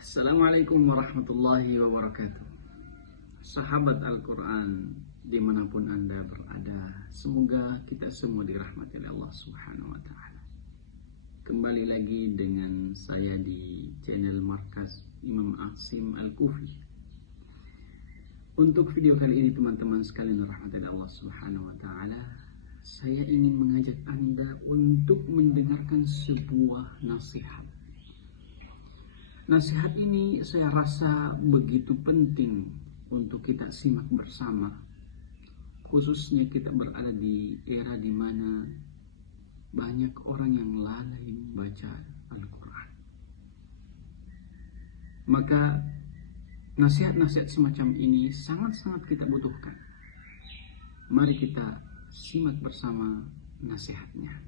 Assalamualaikum warahmatullahi wabarakatuh. Sahabat Al-Quran dimanapun Anda berada, semoga kita semua dirahmati oleh Allah Subhanahu wa Ta'ala. Kembali lagi dengan saya di channel Markas Imam Aqsim Al-Kufi. Untuk video kali ini teman-teman sekalian dirahmati oleh Allah Subhanahu wa Ta'ala, saya ingin mengajak Anda untuk mendengarkan sebuah nasihat. Nasihat ini saya rasa begitu penting untuk kita simak bersama, khususnya kita berada di era di mana banyak orang yang lalai membaca Al-Quran. Maka nasihat-nasihat semacam ini sangat-sangat kita butuhkan. Mari kita simak bersama nasihatnya.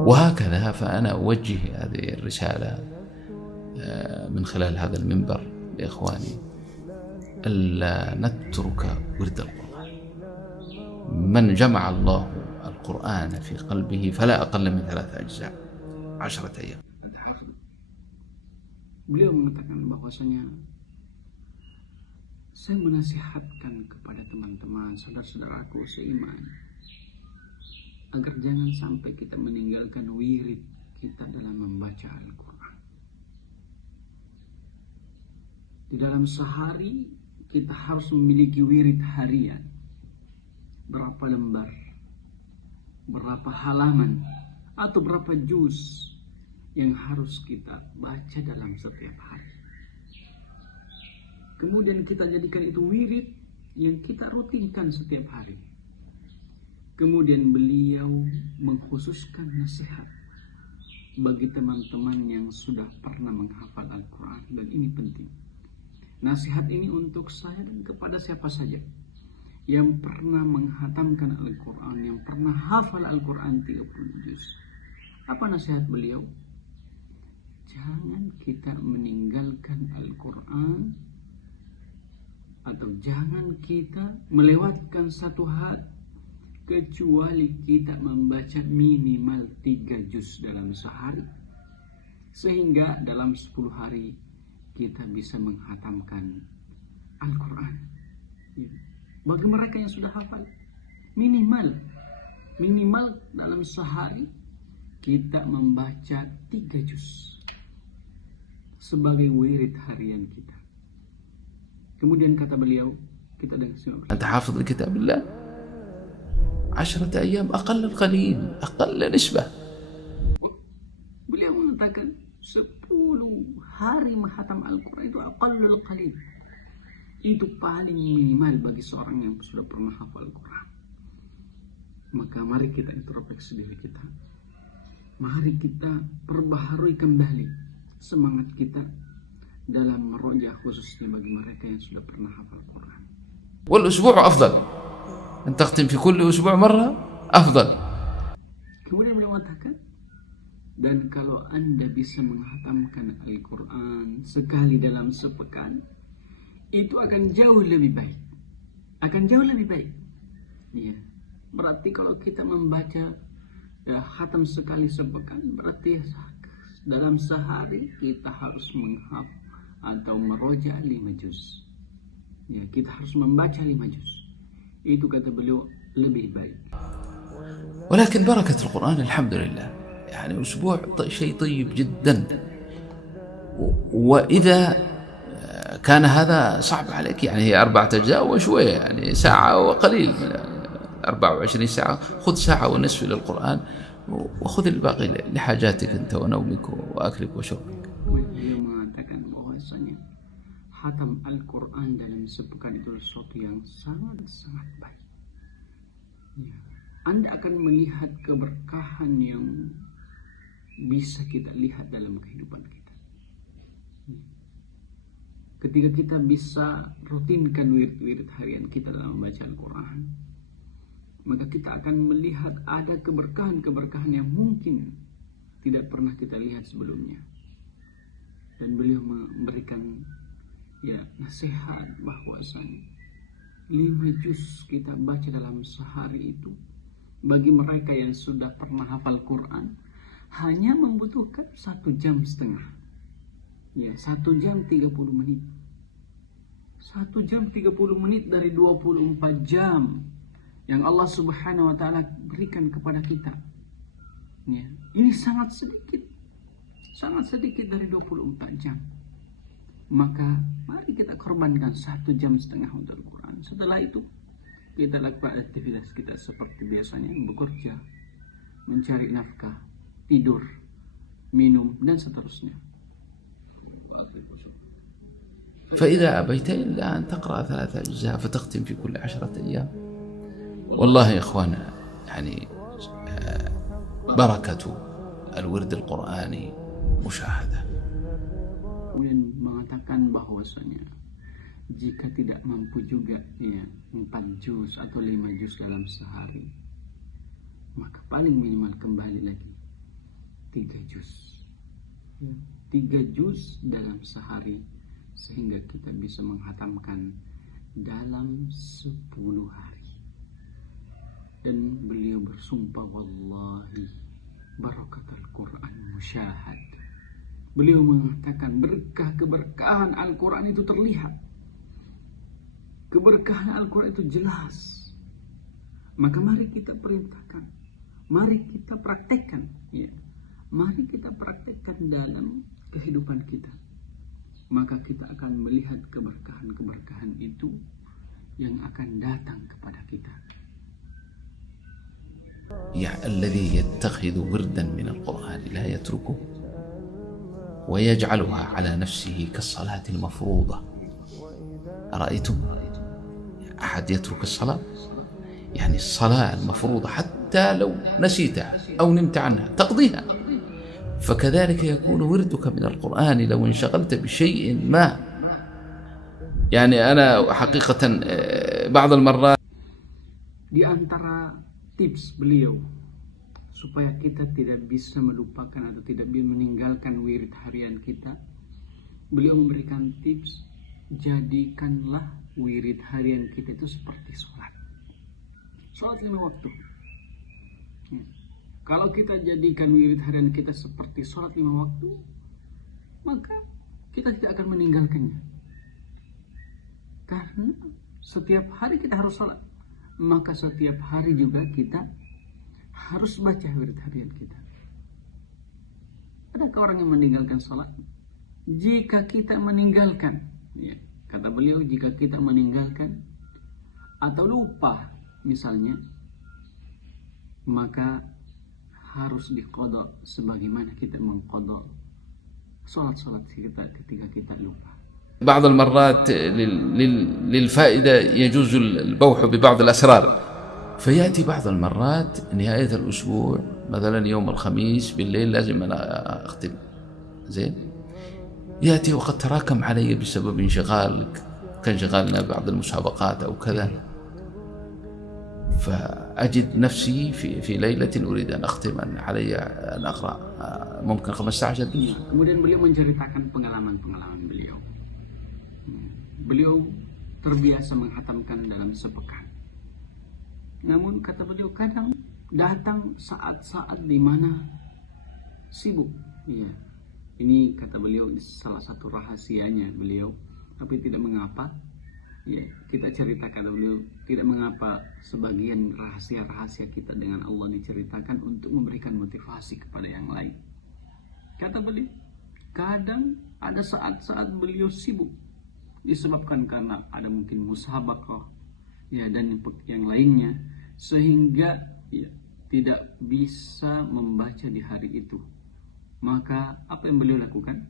وهكذا فأنا أوجه هذه الرسالة من خلال هذا المنبر لإخواني ألا نترك ورد القرآن. من جمع الله القرآن في قلبه فلا أقل من 3 أجزاء 10 أيام. Beliau mengatakan bahwasanya saya menasihatkan kepada teman-teman, saudara-saudaraku seiman, agar jangan sampai kita meninggalkan wirid kita dalam membaca Al-Quran. Di dalam sehari kita harus memiliki wirid harian. Berapa lembar, berapa halaman, atau berapa juz yang harus kita baca dalam setiap hari. Kemudian kita jadikan itu wirid yang kita rutinkan setiap hari. Kemudian beliau mengkhususkan nasihat bagi teman-teman yang sudah pernah menghafal Al-Quran, dan ini penting. Nasihat ini untuk saya dan kepada siapa saja yang pernah menghatamkan Al-Quran, yang pernah hafal Al-Quran 30 juz. Apa nasihat beliau? Jangan kita meninggalkan Al-Quran, atau jangan kita melewatkan satu hari kecuali kita membaca minimal 3 juz dalam sehari, sehingga dalam 10 hari kita bisa menghatamkan Al-Quran. Bagi mereka yang sudah hafal, minimal dalam sehari kita membaca 3 juz sebagai wirid harian kita. Kemudian kata beliau, kita dengar, أنت حافظ لكتاب الله 10 أيام أقل القليل أقل نسبة. Beliau mengatakan 10 hari menghatam Al-Quran itu aqallul qalil. Itu paling minimal bagi seorang yang sudah pernah hafal Al-Quran. Maka mari kita introspeksi diri kita. Mari kita perbaharui kembali semangat kita dalam merujuk, khususnya bagi mereka yang sudah pernah hafal Al-Quran. والأسبوع أفضل أن تختم في كل أسبوع مرة أفضل. Kemudian beliau mengatakan, dan kalau Anda bisa menghatamkan Al-Quran sekali dalam sepekan, itu akan jauh lebih baik. Iya. Berarti kalau kita membaca khatam sekali sepekan, berarti dalam sehari kita harus menghafal atau meroja 5 juz. Ya, kita harus membaca 5 juz. Itu kata beliau lebih baik. ولكن بركة القرآن الحمد لله يعني أسبوع شيء طيب جدا. وإذا كان هذا صعب عليك يعني هي 4 أجزاء وشوية يعني ساعة وقليل من 24 ساعة، خذ ساعة ونصف للقرآن وخذ الباقي لحاجاتك أنت ونومك وأكلك وشربك. Beliau mengatakan bahwasanya khatam Al-Quran dalam sepekan itu sesuatu yang sangat-sangat baik. Ya. Anda akan melihat keberkahan yang bisa kita lihat dalam kehidupan kita. Ya. Ketika kita bisa rutinkan wirid-wirid harian kita dalam membaca Al-Quran, maka kita akan melihat ada keberkahan-keberkahan yang mungkin tidak pernah kita lihat sebelumnya. Dan beliau memberikan nasihat bahwasanya 5 juz kita baca dalam sehari itu bagi mereka yang sudah pernah hafal Quran hanya membutuhkan 1,5 jam. Ya, 1 jam 30 menit. 1 jam 30 menit dari 24 jam yang Allah Subhanahu wa Ta'ala berikan kepada kita. Ya, ini sangat sedikit dari 24 jam. Maka mari kita korbankan 1,5 jam untuk Al-Quran. Setelah itu kita lakukan aktivitas kita seperti biasanya, bekerja, mencari nafkah, tidur, minum, dan seterusnya. فإذا أبيت إلا أن تقرأ 3 أجزاء فتختم في كل 10 أيام. والله يا إخوانا يعني بركة الورد القرآني مشاهدة. Kemudian mengatakan bahwasanya jika tidak mampu juga 4 juz atau 5 juz dalam sehari, maka paling minimal kembali lagi 3 juz. 3 juz dalam sehari, sehingga kita bisa menghatamkan dalam 10 hari. Dan beliau bersumpah, wallahi barakatul Quran musyahad. Beliau mengatakan keberkahan Al-Quran itu terlihat, keberkahan Al-Quran itu jelas. Maka mari kita perintahkan, mari kita praktekkan, mari kita praktekkan dalam kehidupan kita. Maka kita akan melihat keberkahan-keberkahan itu yang akan datang kepada kita. Ya alladhi yattakhidhu wirdan min al-Qur'an la yatrukuhu wa yaj'aluha ala nafsihi kas-salati al-mafruḍah. Ara'aytum ahad yatruk as-salat, yani as-salat al-mafruḍah hatta law nasitaha aw nimta anha taqdiha. فكذلك يكون وردك من القرآن لو انشغلت بشيء ما. يعني أنا حقيقة بعض المرات di antara tips beliau supaya kita tidak bisa melupakan atau tidak bisa meninggalkan wirid harian kita, beliau memberikan tips, jadikanlah wirid harian kita itu seperti sholat 5 waktu. Kalau kita jadikan wirid harian kita seperti sholat 5 waktu, maka kita tidak akan meninggalkannya. Karena setiap hari kita harus sholat, maka setiap hari juga kita harus baca wirid harian kita. Adakah orang yang meninggalkan sholat? Jika kita meninggalkan, kata beliau, jika kita meninggalkan atau lupa misalnya, maka harus diqadha sebagaimana kita mengqadha salat-salat kita ketika kita lupa. بعض المرات للفائدة يجوز البوح ببعض الأسرار، فيأتي بعض المرات نهاية الأسبوع مثلا يوم الخميس بالليل لازم أنا أختم، زين، يأتي وقد تراكم علي بسبب كانشغالنا بعض المسابقات أو كذا، فأجد نفسي في ليلة أريد أن أختم، علي أن أقرأ ممكن 15 جزء. Kemudian beliau menceritakan pengalaman beliau. Beliau terbiasa menghatamkan dalam sepekan. Namun kata beliau kadang datang saat-saat di mana sibuk. Ini kata beliau salah satu rahasianya beliau, tapi tidak mengapa. Kita ceritakan beliau, tidak mengapa sebagian rahasia-rahasia kita dengan Allah diceritakan untuk memberikan motivasi kepada yang lain. Kata beliau, kadang ada saat-saat beliau sibuk disebabkan karena ada mungkin musabaqah dan yang lainnya, sehingga tidak bisa membaca di hari itu. Maka apa yang beliau lakukan?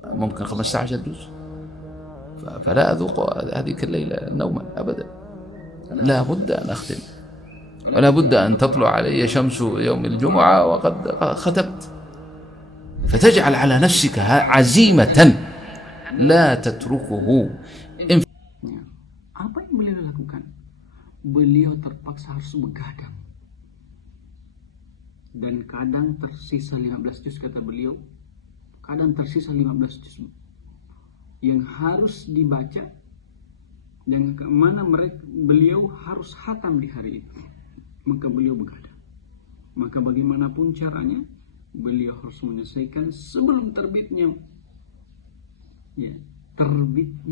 ممكن 15 جزء، فلا أذوق هذه الليلة نوما أبدا، لا بد أن أختم، ولا بد أن تطلع علي شمس يوم الجمعة وقد ختمت، فتجعل على نفسك عزيمة لا تتركه. Apa yang beliau lakukan? Beliau terpaksa harus begadang, dan kadang tersisa 15 juz, kata beliau, kadang tersisa 15 juz yang harus dibaca dan kemana beliau harus khatam di hari itu. Maka beliau begadang. Maka bagaimanapun caranya, beliau harus menyelesaikan sebelum terbitnya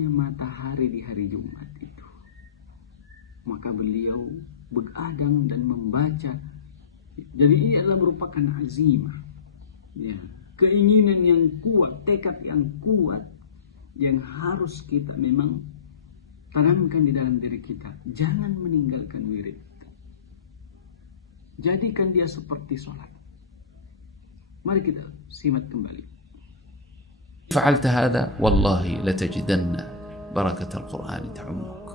matahari di hari Jumat itu. Maka beliau begadang dan membaca. Jadi ini adalah merupakan azimah, ya, keinginan yang kuat, tekad yang kuat yang harus kita memang tanamkan di dalam diri kita. Jangan meninggalkan wirid. Jadikan dia seperti sholat. Mari kita simak kembali. فعلت هذا والله لتجدن بركة القرآن تعمك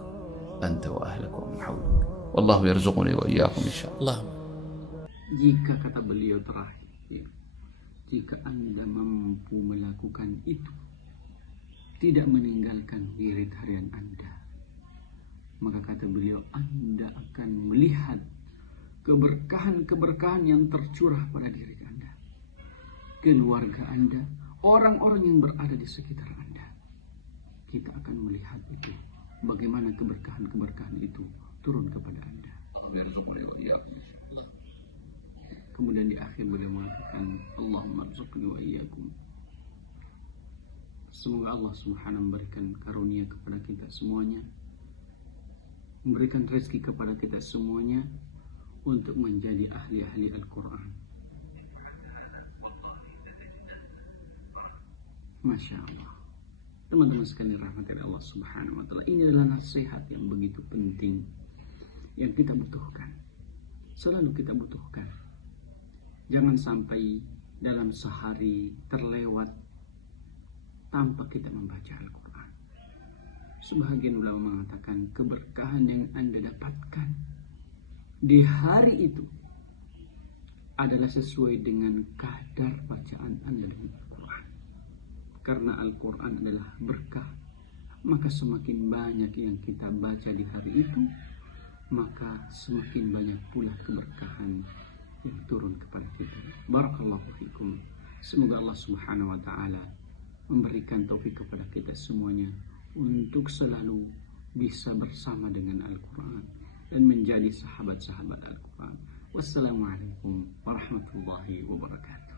أنت وأهلك ومن حولك والله يرزقني وإياكم إن شاء الله. Jika kata beliau terakhir, ya, jika Anda mampu melakukan itu, tidak meninggalkan wirid harian Anda, maka kata beliau Anda akan melihat keberkahan-keberkahan yang tercurah pada diri Anda, keluarga Anda, orang-orang yang berada di sekitar Anda. Kita akan melihat itu, bagaimana keberkahan-keberkahan itu turun kepada Anda. Kemudian di akhir beliau mengatakan, Allahumma rzuqni wa iyyakum. Semoga Allah Subhanahu memberikan karunia kepada kita semuanya, memberikan rezeki kepada kita semuanya untuk menjadi ahli-ahli Al-Quran. Masya Allah. Teman-teman sekalian rahmati Allah Subhanahu wa ta'ala, ini adalah nasihat yang begitu penting yang kita butuhkan, selalu kita butuhkan. Jangan sampai dalam sehari terlewat tanpa kita membaca Al-Quran. Sebagian ulama mengatakan keberkahan yang Anda dapatkan di hari itu adalah sesuai dengan kadar bacaan Anda dengan Al-Quran. Karena Al-Quran adalah berkah, maka semakin banyak yang kita baca di hari itu, maka semakin banyak pula keberkahan yang turun kepada kita. Barakallahu fikum. Semoga Allah Subhanahu wa ta'ala memberikan taufik kepada kita semuanya untuk selalu bisa bersama dengan Al-Quran dan menjadi sahabat-sahabat Al-Quran. Wassalamualaikum warahmatullahi wabarakatuh.